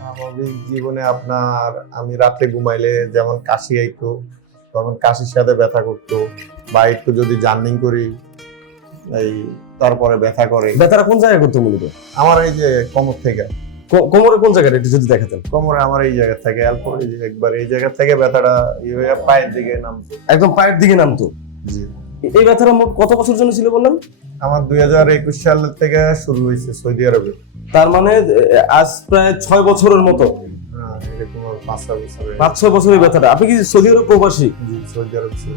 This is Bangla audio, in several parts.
স্বাভাবিক জীবনে আপনার আমি রাতে ঘুমাইলে যেমন কাশি আইতো, তখন কাশির সাথে ব্যথা করতো, বা একটু যদি জার্নিং করি এই তারপরে ব্যথা করে। ব্যথাটা কোন জায়গায় করতো মূলত? আমার এই যে কোমর থেকে, কোমরে কোন জায়গাটা একটু যদি দেখাতেন। কোমরে আমার এই জায়গা থেকে এরপর এই যে একবার এই জায়গা থেকে ব্যথাটা পায়ের দিকে নামতো। একদম পায়ের দিকে নামতো। জি। এই ব্যথাটা মোট কত বছর জন্য ছিল বললেন? আমার 2021 সাল থেকে শুরু হয়েছে সৌদি আরবে। তার মানে আজ প্রায় 6 বছরের মতো। হ্যাঁ, এরকম 5-6 বছর। 5-6 বছরের ব্যথাটা। আপনি কি সৌদি আরব প্রবাসী? জি, সৌদি আরব ছিল।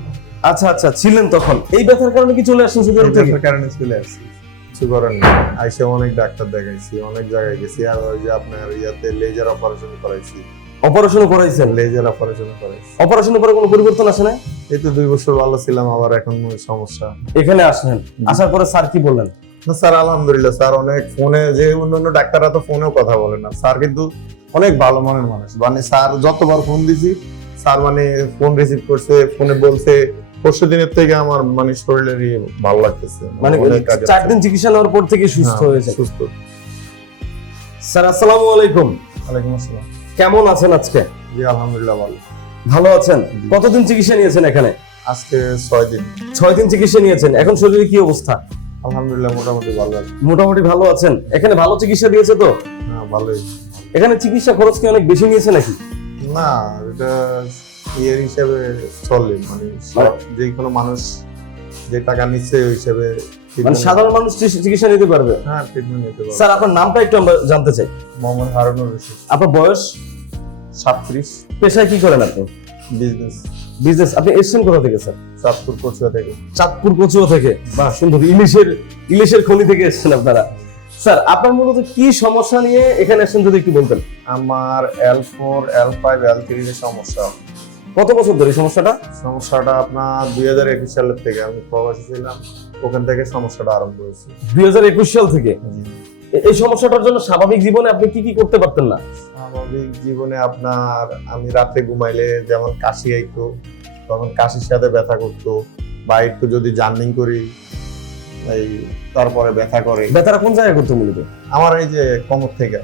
আচ্ছা আচ্ছা, ছিলেন তখন। এই ব্যথার কারণে কি চলে আসছেন সৌদি আরব থেকে? ব্যথার কারণে চলে আসছি, কিছু করার নেই। আইসে অনেক ডাক্তার দেখাইছি, অনেক জায়গায় গেছি। আর ওই যে আপনার ইয়াতে লেজার অপারেশন করাইছি। অপারেশন করাইছেন? লেজার অপারেশন করাইছি। অপারেশনের পরে কোনো পরিবর্তন আসে না? এই তো 2 বছর ভালো ছিলাম, আবার এখন সমস্যা। এখানে আসলেন, আসার পরে স্যার কি বললেন? না স্যার, আলহামদুলিল্লাহ স্যার অনেক ফোনে, যে অন্যান্য ডাক্তাররা তো ফোনেও কথা বলে না, স্যার কিন্তু অনেক ভালো মনের মানুষ। মানে স্যার যতবার ফোন দিছি, স্যার মানে ফোন রিসিভ করছে, ফোনে বলছে পরশু দিনের থেকে আমার মানে শরীরের ভালো লাগতেছে। মানে 4 দিন চিকিৎসা নেওয়ার পর থেকে সুস্থ হয়েছে? সুস্থ। স্যার আসসালামু আলাইকুম। ওয়ালাইকুম আসসালাম। কেমন আছেন আজকে? জি আলহামদুলিল্লাহ ভালো। ভালো আছেন? কতদিন চিকিৎসা নিয়েছেন এখানে? আজকে 6 দিন। 6 দিন চিকিৎসা নিয়েছেন। এখন শরীরে কি অবস্থা? আলহামদুলিল্লাহ মোটামুটি ভালো আছে। মোটামুটি ভালো আছেন। এখানে ভালো চিকিৎসা দিয়েছে তো? হ্যাঁ ভালোই। এখানে চিকিৎসা খরচ কি অনেক বেশি নিয়েছে নাকি? না, এটা ইয়ের হিসাবে চলে, মানে যে কোনো মানুষ যে টাকা নিচ্ছে ওই হিসাবে। মানে সাধারণ মানুষ চিকিৎসা নিতে পারবে? হ্যাঁ, ট্রিটমেন্ট নিতে পারবে। স্যার আপনার নামটা একটু আমরা জানতে চাই। মোহাম্মদ হারুনুর রশিদ। আপনার বয়স? 37। পেশায় কি করেন আপনি? বিজনেস। বিজনেস। আপনি এসেছেন কোথা থেকে স্যার? চাঁদপুর কচুয়া থেকে। চাঁদপুর কচুয়া থেকে? বাহ সুন্দর। ইলিশের খনি থেকে এসেছেন আপনারা। স্যার আপনার মূলত কি সমস্যা নিয়ে এখানে এসেছেন যদি একটু বলতেন। আমার L4, L5, L3 এর সমস্যা। কত বছর ধরে সমস্যাটা? সমস্যাটা আপনার 2021 সালের থেকে, আমি প্রবাসী ছিলাম, ওখান থেকে সমস্যাটা আরম্ভ হয়েছে। 2021 সাল থেকে? এই সমস্যাটার জন্য স্বাভাবিক জীবনে আপনি কি কি করতে পারতেন না? স্বাভাবিক জীবনে আপনার আমি রাতে ঘুমাইলে যেমন কাশি আইতো, তখন কাশির সাথে ব্যথা করতো, বা একটু যদি জার্নিং করি এই তারপরে ব্যথা করে। ব্যথাটা কোন জায়গায় করতো মূলত? আমার এই যে কোমর থেকে।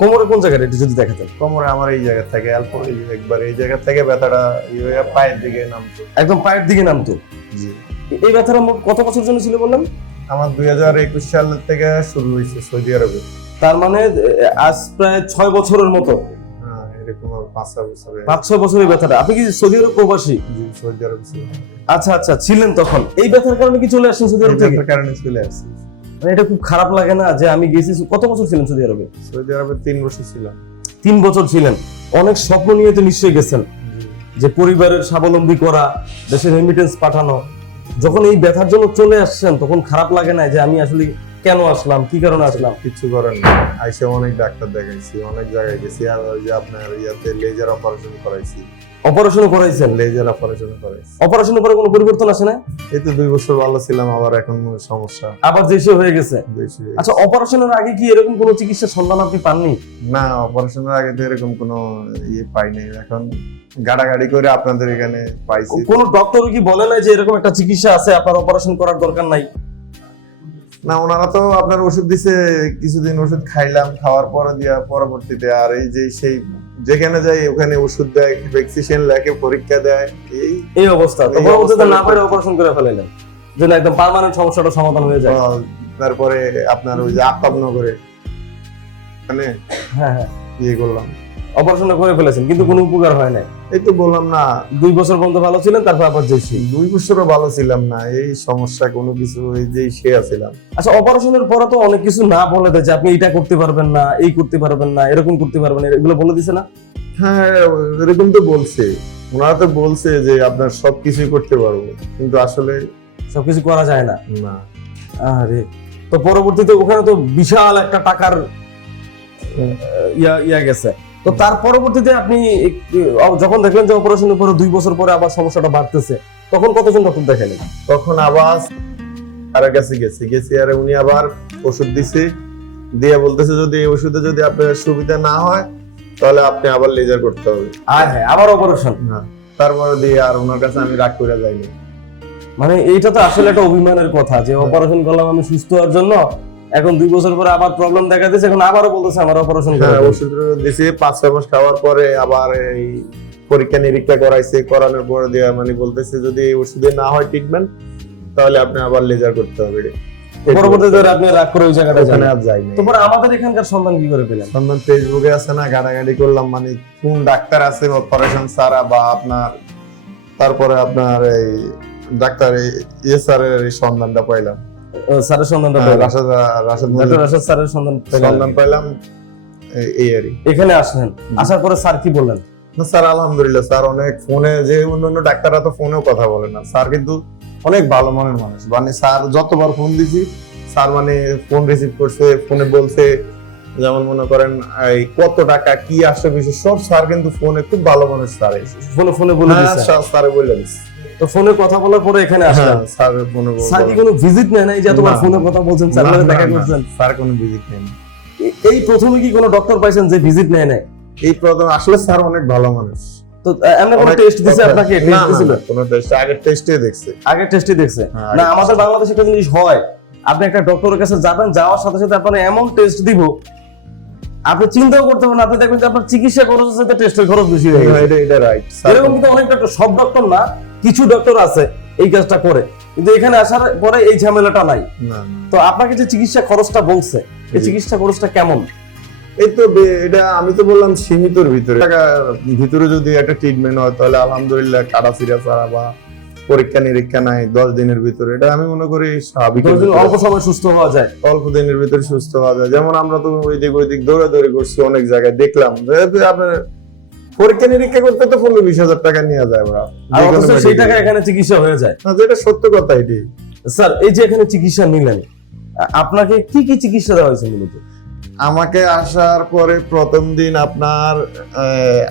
কোমরে কোন জায়গাটা একটু যদি দেখাতেন। কোমরে আমার এই জায়গা থেকে একবার এই জায়গা থেকে ব্যথাটা পায়ের দিকে নামতো। একদম পায়ের দিকে নামতো? জি। এই ব্যথাটা মোট কত বছর জন্য ছিল বললেন? আমার 2021 সাল থেকে শুরু হয়েছে সৌদি আরবে। তার মানে আজ প্রায় 6 বছরের মতো। হ্যাঁ, এরকম 5-6 বছর। 5-6 বছরের ব্যথাটা। আপনি কি সৌদি আরব প্রবাসী? জি, সৌদি আরব ছিলাম। আচ্ছা আচ্ছা, ছিলেন তখন। এই ব্যথার কারণে কি চলে আসছেন সৌদি আরব থেকে? ব্যথার কারণে চলে আসছি। মানে এটা খুব খারাপ লাগে না যে আমি গেছি? কত বছর ছিলেন সৌদি আরবে? সৌদি আরবে 3 বছর ছিলাম। 3 বছর ছিলেন। অনেক স্বপ্ন নিয়ে তো নিশ্চয়ই গেছেন, যে পরিবারের স্বাবলম্বী করা, দেশের রেমিটেন্স পাঠানো। যখন এই ব্যথার জন্য চলে আসছেন তখন খারাপ লাগে না যে আমি আসলে কেন আসলাম, কি কারণে আসলাম? কিছু করার নেই। আইসে অনেক ডাক্তার দেখাইছি, অনেক জায়গায় গেছি। আর ওই যে আপনার ইয়াতে লেজার অপারেশন করাইছি। অপারেশন করাইছেন? লেজার অপারেশন করাইছি। অপারেশনের পরে কোনো পরিবর্তন আসে না? এই তো 2 বছর ভালো ছিলাম, আবার এখন সমস্যা। আবার দেশে হয়ে গেছে? আচ্ছা, অপারেশনের আগে কি এরকম কোনো চিকিৎসার সন্ধান আপনি পাননি? না, অপারেশনের আগে তো এরকম কোনো পাইনি। এখন গাড়াগাড়ি করে আপনাদের এখানে পাইছি। কোন ডক্টর কি বলে নাই যে এরকম একটা চিকিৎসা আছে, আপনার অপারেশন করার দরকার নাই? না, ওনারা তো আপনার ওষুধ দিছে, কিছুদিন ওষুধ খাইলাম, খাওয়ার পরে পরবর্তীতে আর এই যে সেই যেখানে যাই ওখানে ওষুধ দেয়, ভ্যাকসিনেশন লেখে, পরীক্ষা দেয়, এই অবস্থা। তো পরবর্তীতে না পারে অপারেশন করে ফেলাইলেন যেন একদম পার্মানেন্ট সমস্যাটা সমাধান হয়ে যায়। তারপরে আপনার ওই যে আফতাবনগরে মানে হ্যাঁ করলাম, অপারেশন করে ফেলেছেন, কিন্তু কোনো উপকার হয় নাই। এই তো বললাম না, 2 বছর পর্যন্ত ভালো ছিলেন, তারপর আবার যেছি। 2 বছরও ভালো ছিলাম না, এই সমস্যা কোনো কিছু, এই যে ছিলাম। আচ্ছা, অপারেশনের পরে তো অনেক কিছু না বলে দেয় যে আপনি এটা করতে পারবেন না, এই করতে পারবেন না, এরকম করতে পারবেন না, এগুলো বলে দিছে না? হ্যাঁ, এরকম তো বলছে, ওনারা তো বলছে যে আপনার সবকিছুই করতে পারবো, কিন্তু আসলে সবকিছু করা যায় না। না। আরে, তো পরবর্তীতে ওখানে তো বিশাল একটা টাকার ইয়া গেছে। তো তার পরবর্তীতে আপনি যখন দেখলেন যে অপারেশনের পরে 2 বছর পরে আবার সমস্যাটা বাড়তেছে, তখন কতজন ডক্টর দেখালেন? তখন আবার তার কাছে গেছি, আর উনি আবার ওষুধ দিছে, দিয়ে বলতেছে যদি এই ওষুধে যদি আপনার সুবিধা না হয় তাহলে আপনি আবার লেজার করতে হবে। হ্যাঁ, আবার অপারেশন? হ্যাঁ। তারপরে দিয়ে আর ওনার কাছে আমি রাগ করে যাইনি। মানে এইটা তো আসলে একটা অভিমানের কথা যে অপারেশন করলাম আমি সুস্থ হওয়ার জন্য, এখন 2 বছর পরে আবার প্রবলেম দেখা দিয়েছে, এখন আবারও বলতেছে আমার অপারেশন হ্যাঁ, করতে। ওষুধ দিয়েছে 5-6 মাস খাওয়ার পরে আবার এই পরীক্ষা নিরীক্ষা করাইছে, করানোর পরে দেয়া মানে বলতেছে যদি এই ওষুধে না হয় ট্রিটমেন্ট তাহলে আপনি আবার লেজার করতে হবে। পরবর্তীতে আপনি রাগ করে ওই জায়গাটা ওখানে জানেন। আর যাই না। তারপর আমাদের এখানকার সন্ধান কি করে পেলেন? সন্ধান ফেসবুকে আছে না, ঘাটাঘাটি করলাম মানে কোন ডাক্তার আছে অপারেশন ছাড়া বা আপনার, তারপরে আপনার এই ডাক্তার স্যারের এই সন্ধানটা পাইলাম। স্যারের সন্ধানটা হ্যাঁ, পেলেন? রাশেদ ডক্টর রাশেদ স্যারের সন্ধান পেলেন? সন্ধান পাইলাম এই আরই। এখানে আসলেন, আসার পরে স্যার কি বললেন? না স্যার, আলহামদুলিল্লাহ স্যার অনেক ফোনে, যে অন্যান্য ডাক্তাররা তো ফোনেও কথা বলে না, স্যার কিন্তু অনেক ভালো মনের মানুষ। মানে স্যার যতবার ফোন দিছি স্যার মানে ফোন রিসিভ করছে, ফোনে বলছে, যেমন মনে করেন এই কত টাকা কি আসে বিষয় সব স্যার কিন্তু ফোনে খুব ভালো মানুষ। স্যার ফোনে বলে দিয়েছে? স্যার বলে দিচ্ছে। তো ফোনে কথা বলার পরে এখানে আসলেন, স্যার ফোনে স্যার কি কোনো ভিজিট নেয় নাই যে এতবার না, ফোনে কথা বলছেন, স্যার সাথে দেখা করছেন? স্যার কোনো ভিজিট নেই। এই প্রথমে কি কোনো ডক্টর পাইছেন যে ভিজিট নেয় নাই? এই প্রথম আসলে স্যার অনেক ভালো মানুষ। তো এমনি কোনো অনেক টেস্ট দিছে আপনাকে? না, টেস্ট দিছিল? কোনো টেস্ট আগে টেস্টে দেখছে। আগে টেস্টই দেখছে? হ্যাঁ, না, আগে আমাদের বাংলাদেশে একটা জিনিস হয়, আপনি একটা ডক্টরের কাছে যাবেন, যাওয়ার সাথে সাথে আপনার এমন টেস্ট দিব আপনি চিন্তাও করতে পারেন, আপনি দেখবেন যে আপনার চিকিৎসা খরচের সাথে টেস্টের খরচ বেশি হয়ে গেছে। এটা রাইট। এরকম কিন্তু অনেক ডক্টর, সব ডক্টর না, কিছু ডক্টর আছে এই কাজটা করে, কিন্তু এখানে আসার পরে এই ঝামেলাটা নাই। না, তো আপনাকে যে চিকিৎসা খরচটা বলছে, এই চিকিৎসা খরচটা কেমন? এই তো এটা আমি তো বললাম সীমিতর ভিতরে, টাকার ভিতরে যদি একটা ট্রিটমেন্ট হয় তাহলে আলহামদুলিল্লাহ কাটা সিরা ছাড়া বা পরীক্ষা নিরীক্ষা নাই 10 দিনের ভিতরে, এটা আমি মনে করি স্বাভাবিক। 10 দিন অল্প সময় সুস্থ হওয়া যায়। অল্প দিনের ভিতরে সুস্থ হওয়া যায়। যেমন আমরা তো ওই দিক দৌড়াদৌড়ি করছি, অনেক জায়গায় দেখলাম যে আপনার পরীক্ষা নিরীক্ষা করতে তো 15-20 হাজার টাকা নিয়ে যায় ওরা, আর অথচ সেই টাকা এখানে চিকিৎসা হয়ে যায়। না, যেটা সত্য কথা এটি। স্যার, এই যে এখানে চিকিৎসা নিলেন, আপনাকে কি কি চিকিৎসা দেওয়া হয়েছে মূলত? আমাকে আসার পরে প্রথম দিন আপনার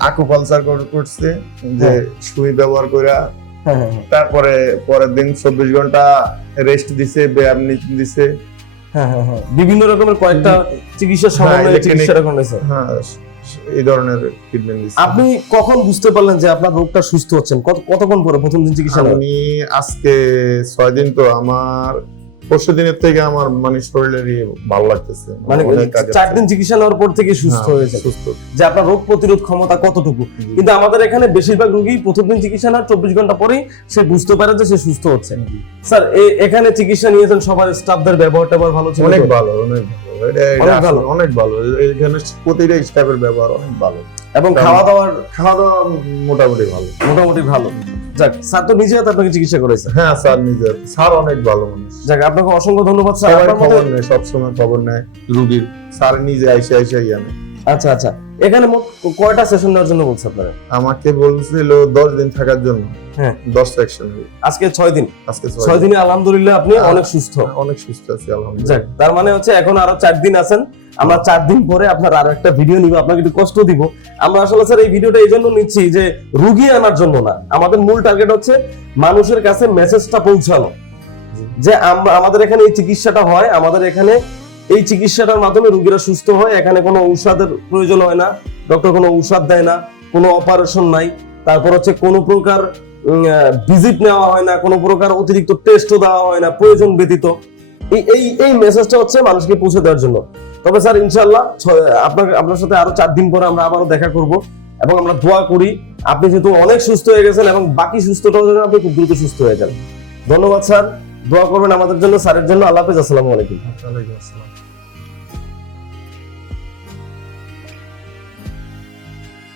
আকুপালচার করছে, যে সুই ব্যবহার করে। হ্যাঁ, হ্যাঁ, তারপরে পরের দিন 24 ঘন্টা রেস্ট দিছে, ব্যায়াম দিছে। হ্যাঁ, হ্যাঁ, হ্যাঁ, বিভিন্ন রকমের কয়েকটা চিকিৎসা সমন্বয়ে electronic- চিকিৎসাটা করেছে। হ্যাঁ, এই ধরনের ট্রিটমেন্ট দিছে। আপনি কখন বুঝতে পারলেন যে আপনার রোগটা সুস্থ হচ্ছেন? কতক্ষণ পরে প্রথম দিন চিকিৎসা নেওয়ার? আমি আজকে 6 দিন, তো আমার পরশু দিনের থেকে আমার মানে শরীরেরই ভালো লাগতেছে, মানে অনেক কাজে 4 দিন চিকিৎসা নেওয়ার পর থেকে সুস্থ হ্যাঁ, হয়েছে, সুস্থ। যে আপনার রোগ প্রতিরোধ ক্ষমতা কতটুকু। কিন্তু আমাদের এখানে বেশিরভাগ রোগী প্রথম দিন চিকিৎসা নেওয়ার 24 ঘন্টা পরেই সে বুঝতে পারে যে সে সুস্থ হচ্ছে। স্যার, এখানে চিকিৎসা নিয়েছেন, সবার স্টাফদের ব্যবহারটা ভালো ছিল? অনেক ভালো, অনেক ভালো। এটা অনেক ভালো? আসলে অনেক ভালো। এখানে প্রতিটা স্টাফের ব্যবহার অনেক ভালো। এবং খাওয়া দাওয়া মোটামুটি ভালো। মোটামুটি ভালো। যাক, স্যার তো নিজে হাতে আপনাকে চিকিৎসা করেছে। হ্যাঁ স্যার, নিজের স্যার অনেক ভালো মানুষ। যাক, আপনাকে অসংখ্য ধন্যবাদ স্যার। সবাই আপনার খবর মতে- নেয়, সবসময় খবর নেয় রুগীর। স্যার নিজে আইসা ইয়ানে আচ্ছা, আচ্ছা, এখানে মোট কয়টা সেশন নেওয়ার জন্য বলছে আপনারা? আমাকে বলছিল 10 দিন থাকার জন্য। হ্যাঁ। 10 সেকশন। আজকে 6 দিন। আজকে 6 দিনে আলহামদুলিল্লাহ আপনি অনেক সুস্থ। অনেক সুস্থ আছি যাক, আলহামদুলিল্লাহ। তার মানে হচ্ছে এখন আরো 4 দিন আছেন। আমরা 4 দিন পরে আপনার আরো একটা ভিডিও নিব, আপনাকে একটু কষ্ট দিব। আমরা আসলে স্যার এই ভিডিওটা এই জন্য নিচ্ছি যে রুগী আনার জন্য না, আমাদের মূল টার্গেট হচ্ছে মানুষের কাছে মেসেজটা পৌঁছানো, যে আমাদের এখানে এই চিকিৎসাটা হয়, আমাদের এখানে এই চিকিৎসাটার মাধ্যমে রুগীরা সুস্থ হয়। এখানে কোনো ঔষধের প্রয়োজন হয় না, ডক্টর কোনো ঔষধ দেয় না, কোনো অপারেশন নাই, তারপর হচ্ছে কোনো প্রকার ভিজিট নেওয়া হয় না, কোনো প্রকার অতিরিক্ত টেস্টও দেওয়া হয় না প্রয়োজন ব্যতীত। এই মেসেজটা হচ্ছে মানুষকে পৌঁছে দেওয়ার জন্য। তবে স্যার ইনশাআল্লাহ আপনার সাথে আরো 4 দিন পরে আমরা আবারও দেখা করব, এবং আমরা দোয়া করি আপনি যেহেতু অনেক সুস্থ হয়ে গেছেন এবং বাকি সুস্থটাও যেন আপনি খুব দ্রুত সুস্থ হয়ে যান। ধন্যবাদ স্যার, দোয়া করবেন আমাদের জন্য, স্যারের জন্য। আল্লাহ হাফেজ, আসসালামু আলাইকুম। ওয়ালাইকুম আসসালাম।